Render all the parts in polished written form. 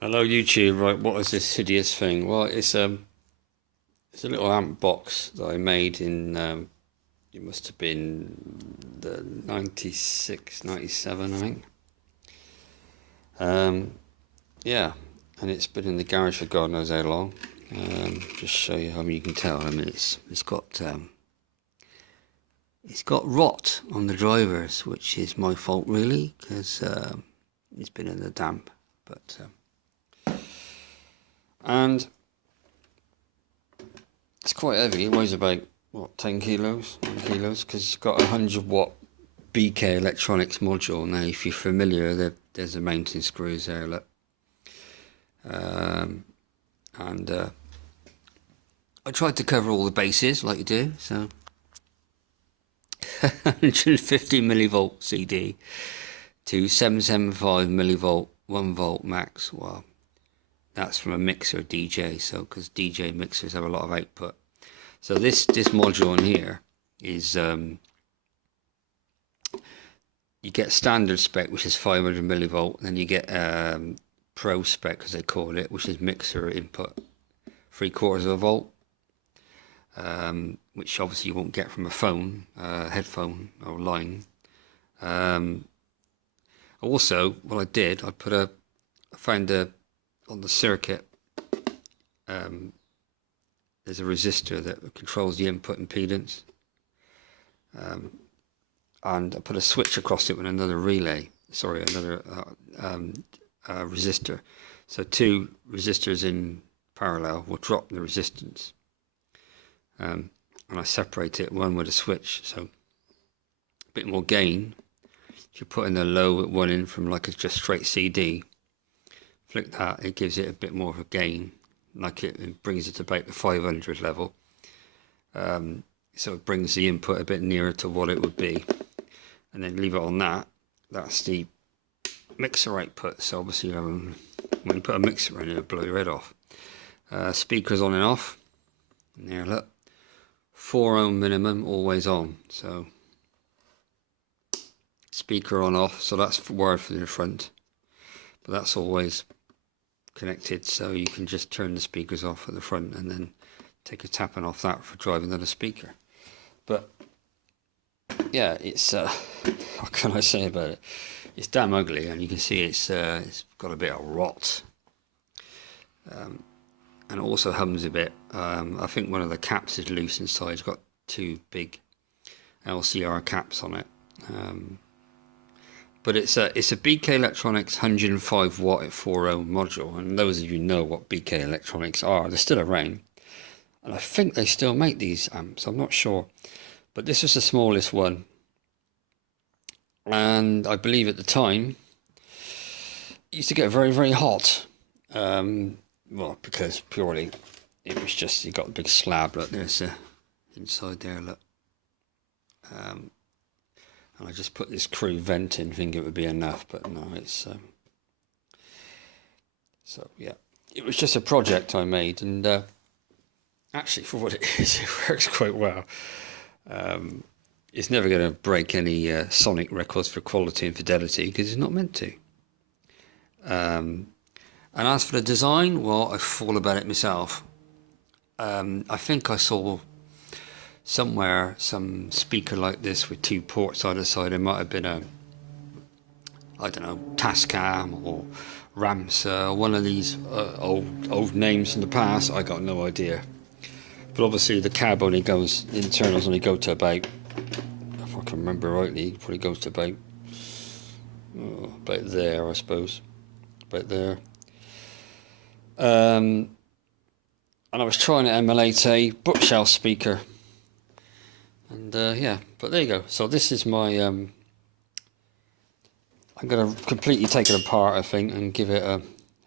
Hello YouTube, right, what is this hideous thing? Well, it's a little amp box that I made in, it must have been the 96, 97 I think. Yeah, and it's been in the garage for God knows how long. Just show you how you can tell. I mean, it's got rot on the drivers, which is my fault really, because it's been in the damp, but and it's quite heavy. It weighs about, what, 10 kilos, 9 kilos, because it's got a 100-watt Bk electronics module. Now, if you're familiar, there's the mounting screws there, look. I tried to cover all the bases, like you do, so 150 millivolt CD to 775 millivolt 1 volt max. Well, that's from a mixer DJ, so because DJ mixers have a lot of output. So this module in here is you get standard spec, which is 500 millivolt, and then you get pro spec, as they call it, which is mixer input 3/4 of a volt, which obviously you won't get from a phone, headphone or line. Also, what I did, I found on the circuit, there's a resistor that controls the input impedance, and I put a switch across it with another resistor. So two resistors in parallel will drop the resistance, and I separate it one with a switch, so a bit more gain. If you put in the low at one end from like a just straight CD, flick that, it gives it a bit more of a gain, like it brings it to about the 500 level, so it brings the input a bit nearer to what it would be, and then leave it on that. That's the mixer output. So obviously when you put a mixer in, it'll blow your head off. Speakers on and off, and there, look, 4 ohm minimum, always on. So speaker on off, so that's wired for the front, but that's always connected, so you can just turn the speakers off at the front and then take a tapping off that for driving another speaker. But yeah, it's what can I say about it? It's damn ugly, and you can see it's got a bit of rot, and it also hums a bit. I think one of the caps is loose inside. It's got 2 big LCR caps on it. But it's a Bk Electronics 105 watt at 4 ohm module, and those of you know what Bk Electronics are, they're still around, and I think they still make these amps. I'm not sure, but this was the smallest one, and I believe at the time it used to get very, very hot. Well, because purely it was just, you got a big slab. Look, there's inside there, look. And I just put this crew vent in, thinking it would be enough, but no, it's so yeah, it was just a project I made, and actually, for what it is, it works quite well. It's never going to break any sonic records for quality and fidelity, because it's not meant to. And as for the design, well, I thought about it myself. I think I saw somewhere some speaker like this with 2 ports either side. It might have been a, I don't know, Tascam or Ramsa, or one of these old names from the past. I got no idea. But obviously the cab only goes, the internals only go to about, if I can remember rightly, it probably goes to about there, I suppose, about there. And I was trying to emulate a bookshelf speaker. And yeah, but there you go. So this is my, I'm going to completely take it apart, I think, and give it a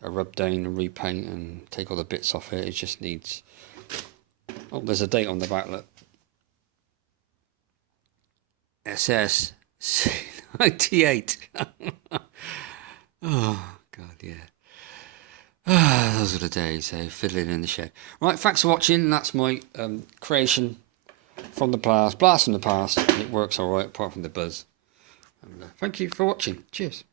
rub down and repaint and take all the bits off it. It just needs, oh, there's a date on the back, look. SS 98. Oh, God, yeah. Those are the days, fiddling in the shed. Right, thanks for watching. That's my creation from the blast from the past. It works alright apart from the buzz. And thank you for watching. Cheers.